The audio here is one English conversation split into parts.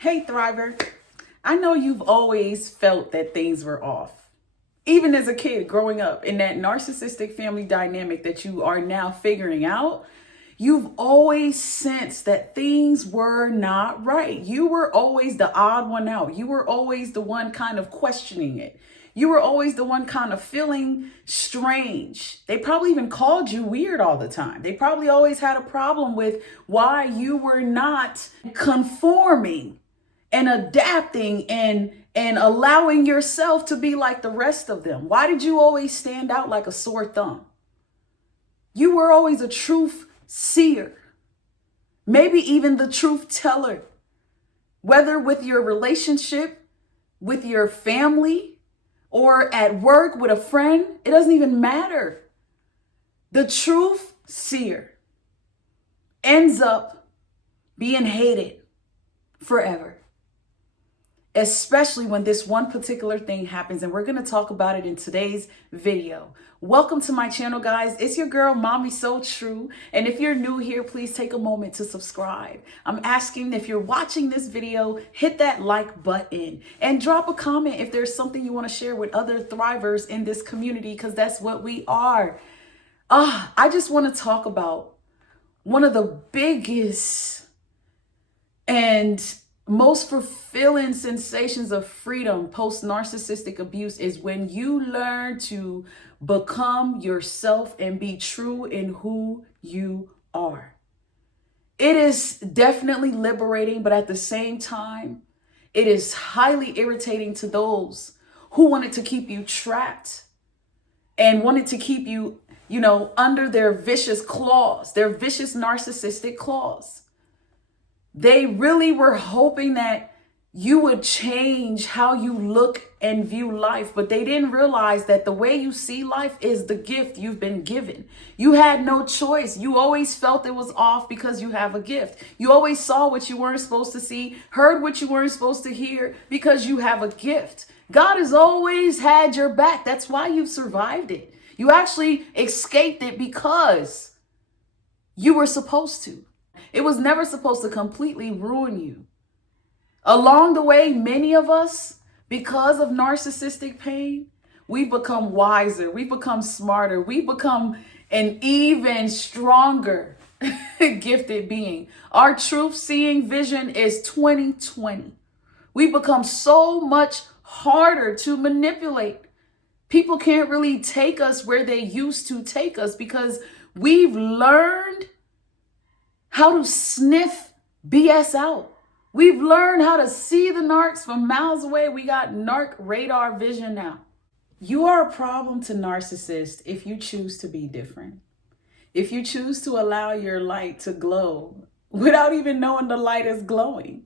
Hey Thriver, I know you've always felt that things were off. Even as a kid growing up in that narcissistic family dynamic that you are now figuring out, you've always sensed that things were not right. You were always the odd one out. You were always the one kind of questioning it. You were always the one kind of feeling strange. They probably even called you weird all the time. They probably always had a problem with why you were not conforming and adapting and allowing yourself to be like the rest of them. Why did you always stand out like a sore thumb? You were always a truth seer, maybe even the truth teller, whether with your relationship, with your family, or at work with a friend. It doesn't even matter. The truth seer ends up being hated forever. Especially when this one particular thing happens, and we're going to talk about it in today's video. Welcome to my channel, guys. It's your girl, MamiSoTrue, and if you're new here, please take a moment to subscribe. I'm asking, if you're watching this video, hit that like button and drop a comment if there's something you want to share with other thrivers in this community, because that's what we are. I just want to talk about one of the biggest and most fulfilling sensations of freedom post-narcissistic abuse is when you learn to become yourself and be true in who you are. It is definitely liberating, but at the same time, it is highly irritating to those who wanted to keep you trapped and wanted to keep you, under their vicious claws, their vicious narcissistic claws. They really were hoping that you would change how you look and view life, but they didn't realize that the way you see life is the gift you've been given. You had no choice. You always felt it was off because you have a gift. You always saw what you weren't supposed to see, heard what you weren't supposed to hear because you have a gift. God has always had your back. That's why you survived it. You actually escaped it because you were supposed to. It was never supposed to completely ruin you. Along the way, many of us, because of narcissistic pain, we've become wiser, we've become smarter, we've become an even stronger gifted being. Our truth-seeing vision is 2020. We've become so much harder to manipulate. People can't really take us where they used to take us because we've learned how to sniff BS out. We've learned how to see the narcs from miles away. We got narc radar vision now. You are a problem to narcissists if you choose to be different. If you choose to allow your light to glow without even knowing the light is glowing.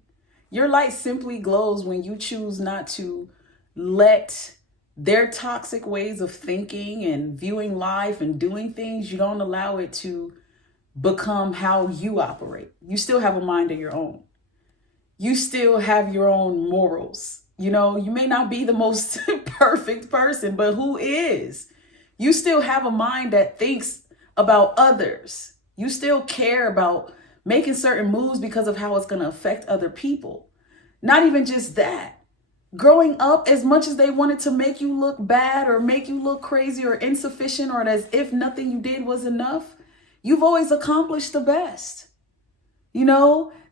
Your light simply glows when you choose not to let their toxic ways of thinking and viewing life and doing things, you don't allow it to become how you operate. You still have a mind of your own. You still have your own morals. You may not be the most perfect person, but who is? You still have a mind that thinks about others. You still care about making certain moves because of how it's going to affect other people. Not even just that. Growing up, as much as they wanted to make you look bad or make you look crazy or insufficient or as if nothing you did was enough, you've always accomplished the best.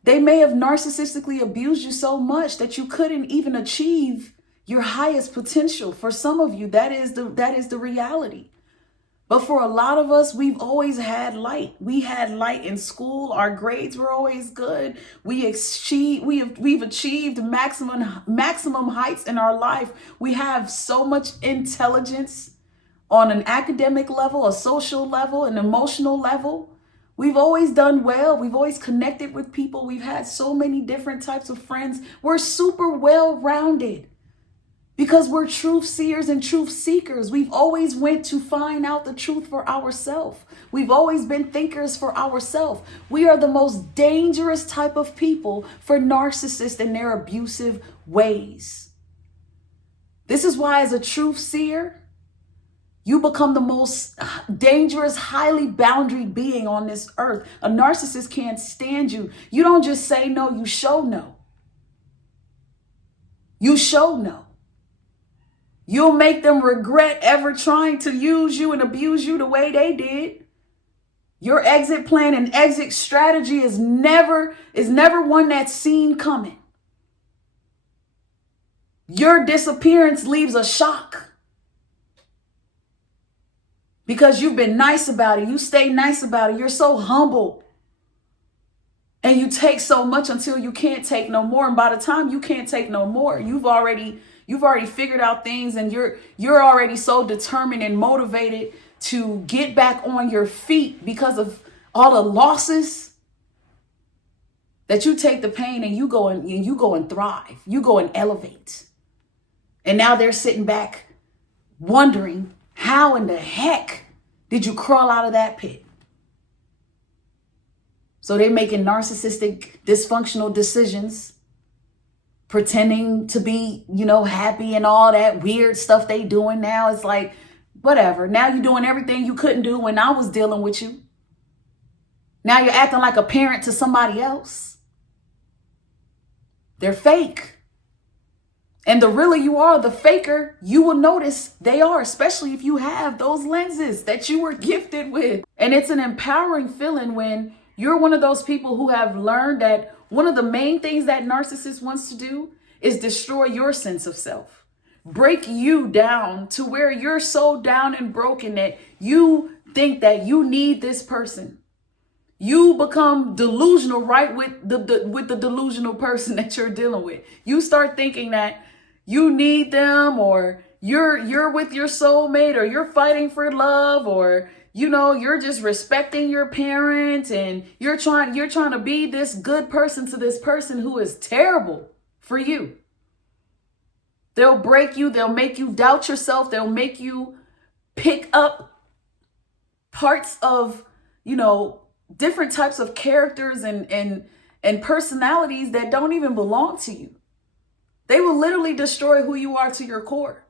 They may have narcissistically abused you so much that you couldn't even achieve your highest potential. For some of you, that is the reality. But for a lot of us, we've always had light. We had light in school. Our grades were always good. We've achieved maximum heights in our life. We have so much intelligence on an academic level, a social level, an emotional level. We've always done well. We've always connected with people. We've had so many different types of friends. We're super well-rounded because we're truth seers and truth seekers. We've always went to find out the truth for ourselves. We've always been thinkers for ourselves. We are the most dangerous type of people for narcissists and their abusive ways. This is why, as a truth seer, you become the most dangerous, highly boundaried being on this earth. A narcissist can't stand you. You don't just say no, you show no. You sure know. You'll make them regret ever trying to use you and abuse you the way they did. Your exit plan and exit strategy is never one that's seen coming. Your disappearance leaves a shock because you've been nice about it. You stay nice about it. You're so humble. And you take so much until you can't take no more. And by the time you can't take no more, you've already figured out things, and you're already so determined and motivated to get back on your feet because of all the losses, that you take the pain and you go and thrive. You go and elevate. And now they're sitting back wondering, how in the heck did you crawl out of that pit? So they're making narcissistic, dysfunctional decisions, pretending to be, happy and all that weird stuff they doing now. It's like, whatever. Now you're doing everything you couldn't do when I was dealing with you. Now you're acting like a parent to somebody else. They're fake. And the realer you are, the faker you will notice they are, especially if you have those lenses that you were gifted with. And it's an empowering feeling when you're one of those people who have learned that one of the main things that narcissist wants to do is destroy your sense of self. Break you down to where you're so down and broken that you think that you need this person. You become delusional right with the delusional person that you're dealing with. You start thinking that you need them, or you're with your soulmate, or you're fighting for love, or you're just respecting your parents, and you're trying to be this good person to this person who is terrible for you. They'll break you. They'll make you doubt yourself. They'll make you pick up parts of, different types of characters and personalities that don't even belong to you. They will literally destroy who you are to your core.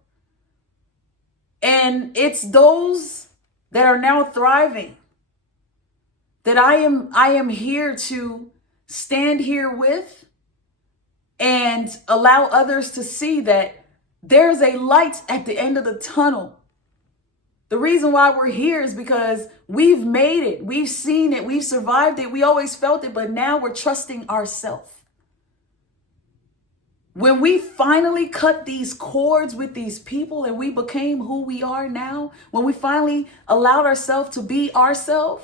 And it's those that are now thriving that I am here to stand here with and allow others to see that there's a light at the end of the tunnel. The reason why we're here is because we've made it. We've seen it. We've survived it. We always felt it, but now we're trusting ourselves. When we finally cut these cords with these people and we became who we are now, when we finally allowed ourselves to be ourselves,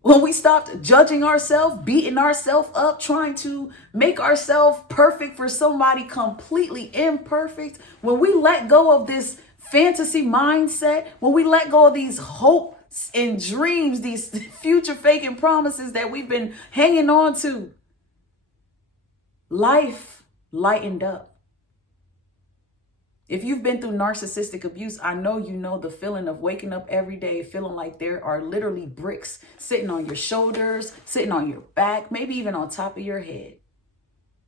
when we stopped judging ourselves, beating ourselves up, trying to make ourselves perfect for somebody completely imperfect, when we let go of this fantasy mindset, when we let go of these hopes and dreams, these future faking promises that we've been hanging on to, life lightened up. If you've been through narcissistic abuse, I know you know the feeling of waking up every day feeling like there are literally bricks sitting on your shoulders, sitting on your back, maybe even on top of your head.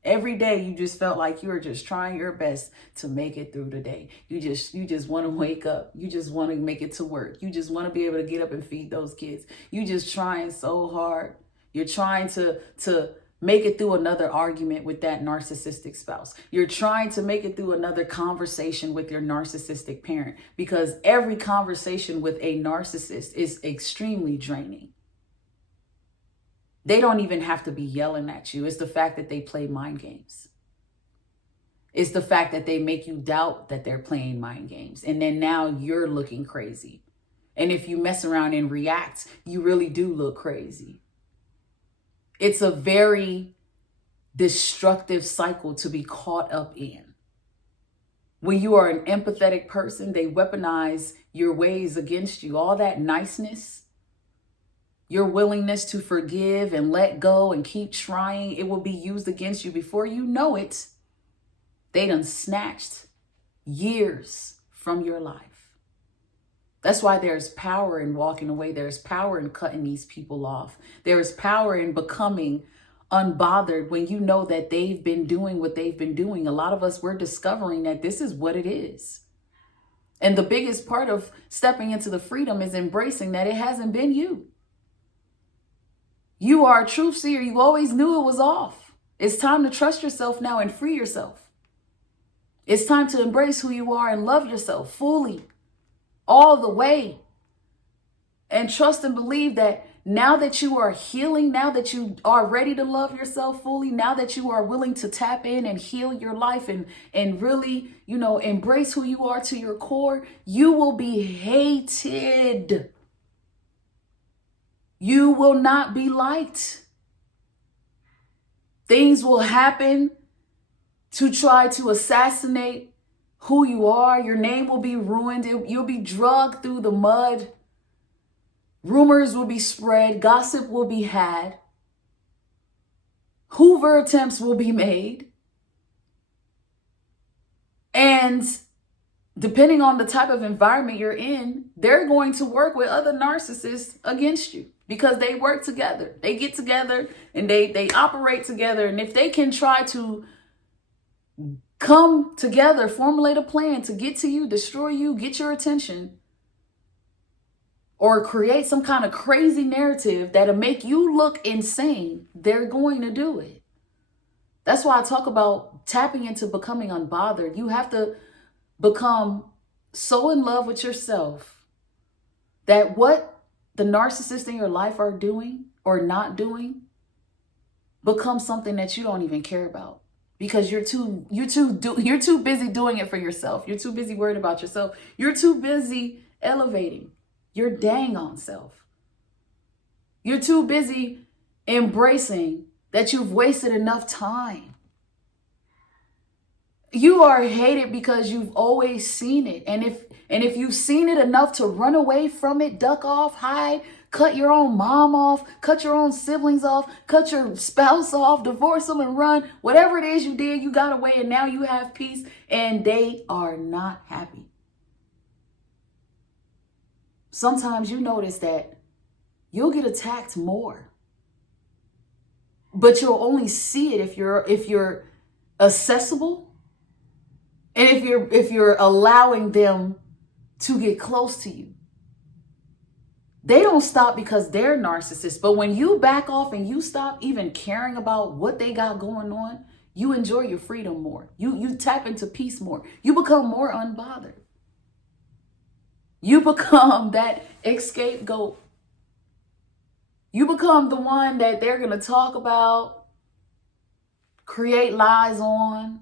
Every day you just felt like you were just trying your best to make it through the day. You just want to wake up. You just want to make it to work. You just want to be able to get up and feed those kids. You just trying so hard. You're trying to make it through another argument with that narcissistic spouse. You're trying to make it through another conversation with your narcissistic parent, because every conversation with a narcissist is extremely draining. They don't even have to be yelling at you. It's the fact that they play mind games. It's the fact that they make you doubt that they're playing mind games. And then now you're looking crazy. And if you mess around and react, you really do look crazy. It's a very destructive cycle to be caught up in. When you are an empathetic person, they weaponize your ways against you. All that niceness, your willingness to forgive and let go and keep trying, it will be used against you. Before you know it, they done snatched years from your life. That's why there's power in walking away. There's power in cutting these people off. There is power in becoming unbothered when you know that they've been doing what they've been doing. A lot of us, we're discovering that this is what it is. And the biggest part of stepping into the freedom is embracing that it hasn't been you. You are a truth seer. You always knew it was off. It's time to trust yourself now and free yourself. It's time to embrace who you are and love yourself fully, all the way. And trust and believe that now that you are healing, now that you are ready to love yourself fully, now that you are willing to tap in and heal your life and really, embrace who you are to your core, you will be hated. You will not be liked. Things will happen to try to assassinate who you are. Your name will be ruined. You'll be dragged through the mud. Rumors will be spread. Gossip will be had. Hoover attempts will be made. And depending on the type of environment you're in, they're going to work with other narcissists against you because they work together. They get together and they operate together. And if they can try to come together, formulate a plan to get to you, destroy you, get your attention, or create some kind of crazy narrative that'll make you look insane, they're going to do it. That's why I talk about tapping into becoming unbothered. You have to become so in love with yourself that what the narcissists in your life are doing or not doing becomes something that you don't even care about because you're too busy doing it for yourself. You're too busy worried about yourself. You're too busy elevating your dang on self. You're too busy embracing that you've wasted enough time. You are hated because you've always seen it. And if you've seen it enough to run away from it, duck off, hide, cut your own mom off, cut your own siblings off, cut your spouse off, divorce them and run, whatever it is you did, you got away and now you have peace and they are not happy. Sometimes you notice that you'll get attacked more, but you'll only see it if you're accessible and if you're allowing them to get close to you. They don't stop because they're narcissists, but when you back off and you stop even caring about what they got going on, you enjoy your freedom more. You tap into peace more. You become more unbothered. You become that scapegoat. You become the one that they're going to talk about, create lies on,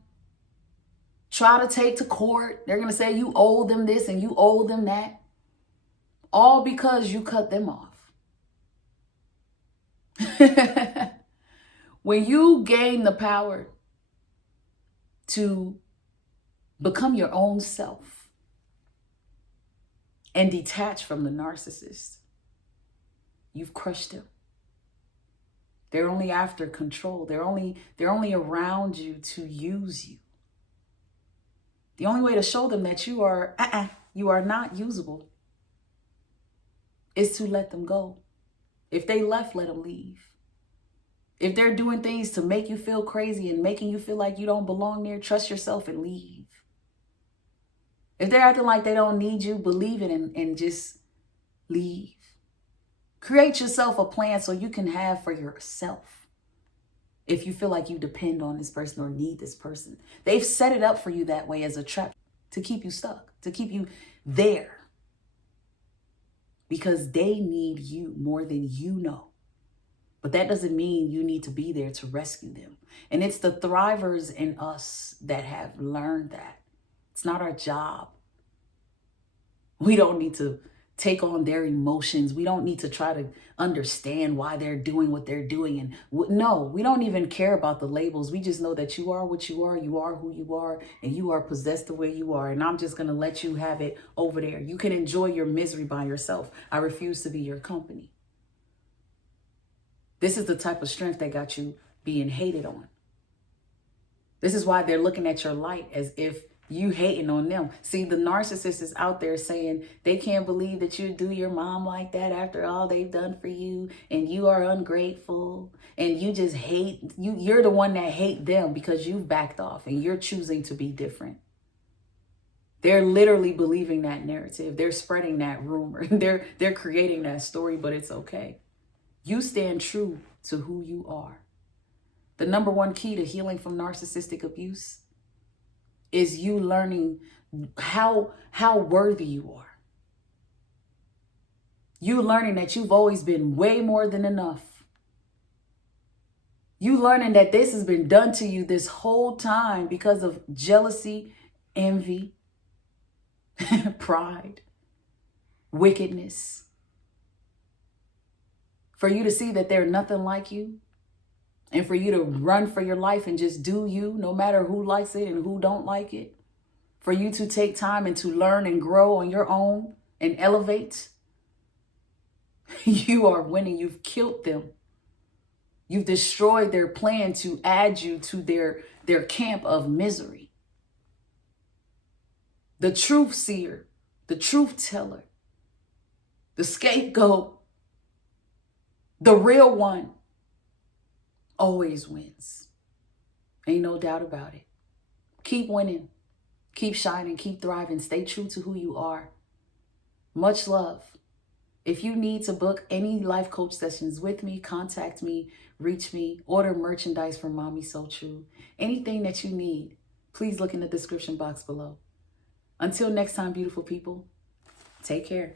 try to take to court. They're going to say you owe them this and you owe them that. All because you cut them off. When you gain the power to become your own self, and detach from the narcissist, you've crushed them. They're only after control. They're only around you to use you. The only way to show them that you are not usable is to let them go. If they left, let them leave. If they're doing things to make you feel crazy and making you feel like you don't belong there, trust yourself and leave. If they're acting like they don't need you, believe it and just leave. Create yourself a plan so you can have for yourself. If you feel like you depend on this person or need this person. They've set it up for you that way as a trap to keep you stuck, to keep you there. Because they need you more than you know. But that doesn't mean you need to be there to rescue them. And it's the thrivers in us that have learned that. It's not our job. We don't need to take on their emotions. We don't need to try to understand why they're doing what they're doing. And no, we don't even care about the labels. We just know that you are what you are who you are, and you are possessed the way you are. And I'm just going to let you have it over there. You can enjoy your misery by yourself. I refuse to be your company. This is the type of strength that got you being hated on. This is why they're looking at your light as if you hating on them. See, the narcissist is out there saying they can't believe that you do your mom like that after all they've done for you, and you are ungrateful, and you just hate you're the one that hate them because you've backed off and you're choosing to be different. They're literally believing that narrative. They're spreading that rumor. They're creating that story, but it's okay. You stand true to who you are. The number one key to healing from narcissistic abuse is you learning how worthy you are. You learning that you've always been way more than enough. You learning that this has been done to you this whole time because of jealousy, envy, pride, wickedness. For you to see that they're nothing like you, and for you to run for your life and just do you, no matter who likes it and who don't like it. For you to take time and to learn and grow on your own and elevate. You are winning. You've killed them. You've destroyed their plan to add you to their camp of misery. The truth seer, the truth teller, the scapegoat, the real one always wins. Ain't no doubt about it. Keep winning. Keep shining. Keep thriving. Stay true to who you are. Much love. If you need to book any life coach sessions with me, contact me, reach me, order merchandise from MamiSoTrue. Anything that you need, please look in the description box below. Until next time, beautiful people, take care.